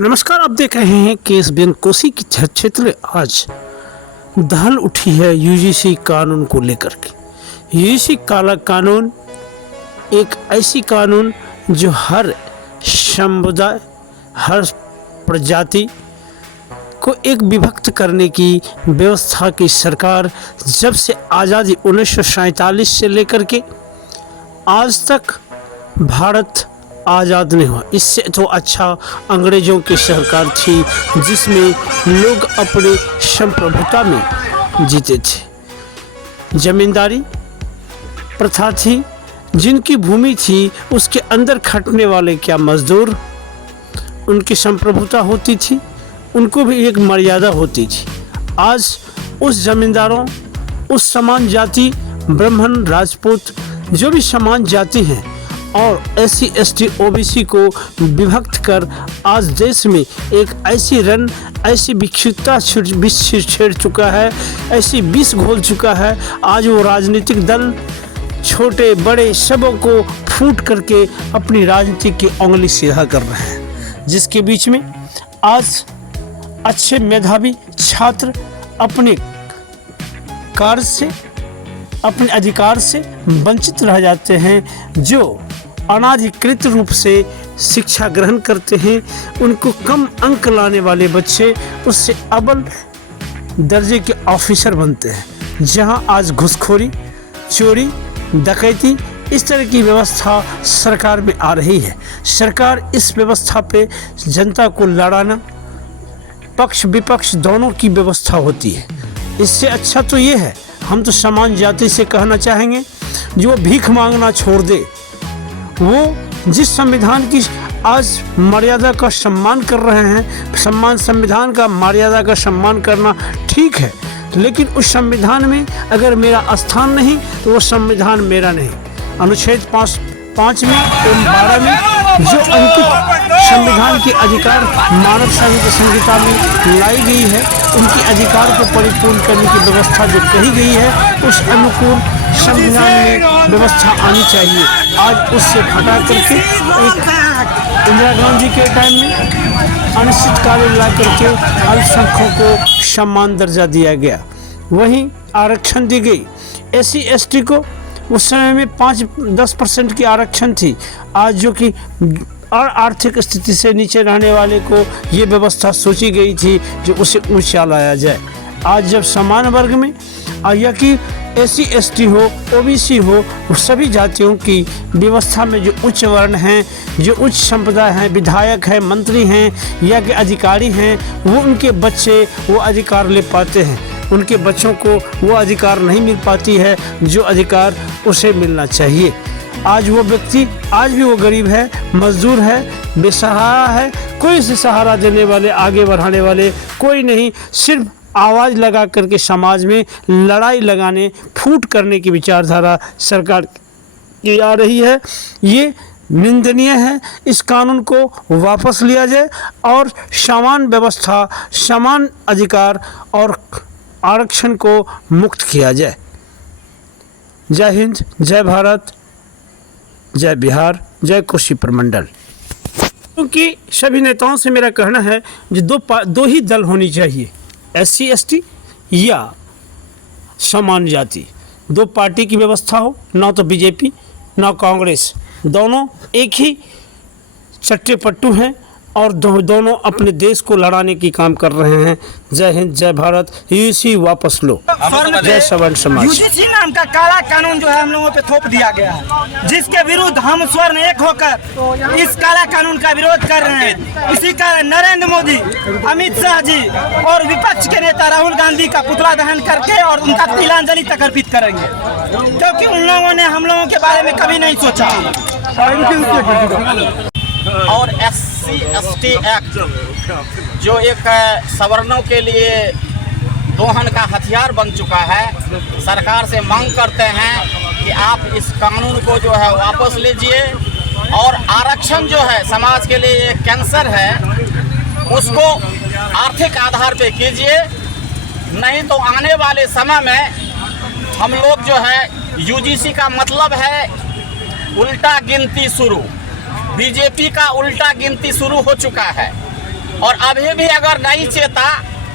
नमस्कार, आप देख रहे हैं केएसबीएन कोसी की क्षेत्र में आज दहल उठी है यूजीसी कानून को लेकर के। यूजीसी काला कानून एक ऐसी कानून जो हर समुदाय, हर प्रजाति को एक विभक्त करने की व्यवस्था की सरकार जब से आज़ादी 1947 से लेकर के आज तक भारत आज़ाद नहीं हुआ। इससे तो अच्छा अंग्रेज़ों की सरकार थी जिसमें लोग अपने संप्रभुता में जीते थे। जमींदारी प्रथा थी, जिनकी भूमि थी उसके अंदर खटने वाले क्या मजदूर, उनकी संप्रभुता होती थी, उनको भी एक मर्यादा होती थी। आज उस जमींदारों, उस समान जाति, ब्राह्मण, राजपूत जो भी समान जाति हैं और SC ST OBC को विभक्त कर आज देश में एक ऐसी विक्षिप्तता छेड़ चुका है, ऐसी विष घोल चुका है। आज वो राजनीतिक दल छोटे बड़े सबों को फूट करके अपनी राजनीति की उंगली सीधा कर रहे हैं, जिसके बीच में आज अच्छे मेधावी छात्र अपने कार्य से, अपने अधिकार से वंचित रह जाते हैं। जो अनाधिकृत रूप से शिक्षा ग्रहण करते हैं, उनको कम अंक लाने वाले बच्चे उससे अव्वल दर्जे के ऑफिसर बनते हैं। जहां आज घूसखोरी, चोरी, डकैती इस तरह की व्यवस्था सरकार में आ रही है। सरकार इस व्यवस्था पे जनता को लड़ाना, पक्ष विपक्ष दोनों की व्यवस्था होती है। इससे अच्छा तो ये है, हम तो समान जाति से कहना चाहेंगे जो भीख मांगना छोड़ दे। वो जिस संविधान की आज मर्यादा का सम्मान कर रहे हैं, संविधान का मर्यादा का सम्मान करना ठीक है, लेकिन उस संविधान में अगर मेरा स्थान नहीं तो वो संविधान मेरा नहीं। अनुच्छेद 5 में एवं 12 में जो अंकित संविधान के अधिकार मानव संहिता में लाई गई है, उनके अधिकार को परिपूर्ण करने की व्यवस्था जो कही गई है, उस अनुकूल संविधान में व्यवस्था आनी चाहिए। आज उससे हटा करके एक इंदिरा गांधी के टाइम में अनिश्चितकालीन ला करके अल्पसंख्यकों को सम्मान दर्जा दिया गया। वहीं आरक्षण दी गई SC ST को। उस समय में 5-10% की आरक्षण थी। आज जो कि और आर्थिक स्थिति से नीचे रहने वाले को ये व्यवस्था सोची गई थी जो उसे ऊंचा लाया जाए। आज जब समान वर्ग में या कि SC ST हो, OBC हो, सभी जातियों की व्यवस्था में जो उच्च वर्ण हैं, जो उच्च संप्रदाय हैं, विधायक हैं, मंत्री हैं या के अधिकारी हैं, वो उनके बच्चे वो अधिकार ले पाते हैं। उनके बच्चों को वो अधिकार नहीं मिल पाती है जो अधिकार उसे मिलना चाहिए। आज वो व्यक्ति, आज भी वो गरीब है, मजदूर है, बेसहारा है, कोई उसे सहारा देने वाले, आगे बढ़ाने वाले कोई नहीं। सिर्फ आवाज़ लगा करके समाज में लड़ाई लगाने, फूट करने की विचारधारा सरकार की आ रही है। ये निंदनीय है। इस कानून को वापस लिया जाए और समान व्यवस्था, समान अधिकार और आरक्षण को मुक्त किया जाए। जय हिंद, जय भारत, जय बिहार, जय कोसी प्रमंडल। क्योंकि सभी नेताओं से मेरा कहना है जो दो ही दल होनी चाहिए, SC ST या समान जाति। दो पार्टी की व्यवस्था हो, ना तो BJP ना कांग्रेस, दोनों एक ही चट्टे पट्टू हैं और दोनों अपने देश को लड़ाने की काम कर रहे हैं। जय हिंद, जय भारत। यूजीसी वापस लो। जय सवर्ण समाज। यूजीसी नाम का काला कानून जो है हम लोगों पे थोप दिया गया है, जिसके विरुद्ध हम स्वर्ण एक होकर इस काला कानून का विरोध कर रहे हैं। इसी कारण नरेंद्र मोदी, अमित शाह जी और विपक्ष के नेता राहुल गांधी का पुतला दहन करके और उनका तिलांजलि तक अर्पित करेंगे, क्योंकि उन लोगों ने हम लोगों के बारे में कभी नहीं सोचा। और SC ST एक्ट जो एक सवर्णों के लिए दोहन का हथियार बन चुका है, सरकार से मांग करते हैं कि आप इस कानून को जो है वापस लीजिए और आरक्षण जो है समाज के लिए एक कैंसर है, उसको आर्थिक आधार पे कीजिए। नहीं तो आने वाले समय में हम लोग जो है, यूजीसी का मतलब है उल्टा गिनती शुरू। बीजेपी का उल्टा गिनती शुरू हो चुका है। और अभी भी अगर नहीं चेता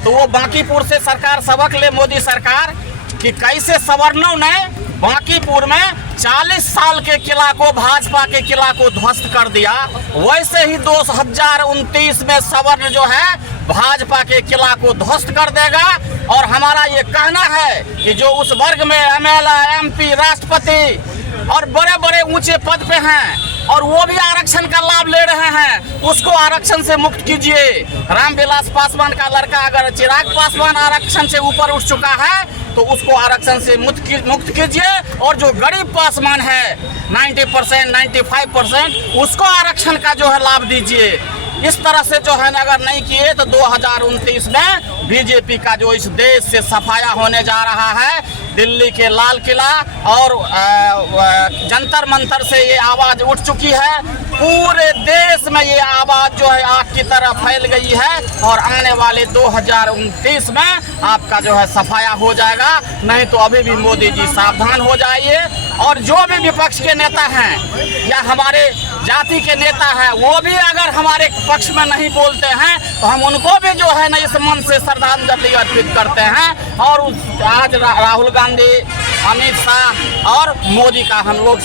तो वो बांकीपुर से सरकार सबक ले, मोदी सरकार, कि कैसे सवर्णों ने बांकीपुर में 40 साल के किला को, भाजपा के किला को ध्वस्त कर दिया। वैसे ही 2029 में सवर्ण जो है भाजपा के किला को ध्वस्त कर देगा। और हमारा ये कहना है कि जो उस वर्ग में एमएलए, एमपी, राष्ट्रपति और बड़े बड़े ऊंचे पद पे हैं और वो भी आरक्षण का लाभ ले रहे हैं, उसको आरक्षण से मुक्त कीजिए। रामविलास पासवान का लड़का अगर चिराग पासवान आरक्षण से ऊपर उठ चुका है तो उसको आरक्षण से मुक्त कीजिए। और जो गरीब पासवान है 90%, 95%, उसको आरक्षण का जो है लाभ दीजिए। इस तरह से जो है अगर नहीं किए तो 2029 में बीजेपी का जो इस देश से सफाया होने जा रहा है। दिल्ली के लाल किला और जंतर मंतर से ये आवाज़ उठ चुकी है, पूरे देश में ये आवाज़ जो है आग की तरह फैल गई है। और आने वाले 2029 में आपका जो है सफाया हो जाएगा। नहीं तो अभी भी मोदी जी सावधान हो जाइए। और जो भी विपक्ष के नेता हैं या हमारे जाति के नेता हैं, वो भी अगर हमारे पक्ष में नहीं बोलते हैं तो हम उनको भी जो है ना इस मन से श्रद्धांजलि अर्पित करते हैं। और आज राहुल गांधी, अमित शाह और मोदी का हम लोग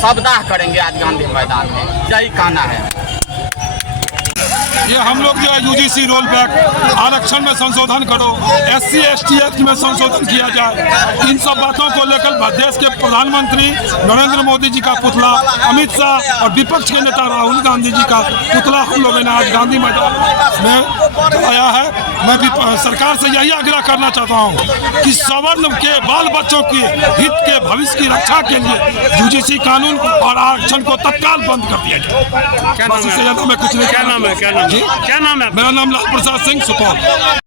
शवदाह करेंगे आज गांधी मैदान में। यही कहना है। ये हम लोग जो है यूजीसी रोल बैक, आरक्षण में संशोधन करो, SC ST एक्ट में संशोधन किया जाए, इन सब बातों को लेकर देश के प्रधानमंत्री नरेंद्र मोदी जी का पुतला, अमित शाह और विपक्ष के नेता राहुल गांधी जी का पुतला हम लोगों ने आज गांधी मैदान में जलाया है। मैं भी सरकार से यही आग्रह करना चाहता हूँ कि सवर्ण के बाल बच्चों के हित के भविष्य की रक्षा के लिए यूजीसी कानून और आरक्षण को तत्काल बंद कर दिया जाए। बस इससे ज्यादा मैं कुछ नहीं। क्या नाम है? क्या नाम है? मेरा नाम लाल प्रसाद सिंह, सुपौल।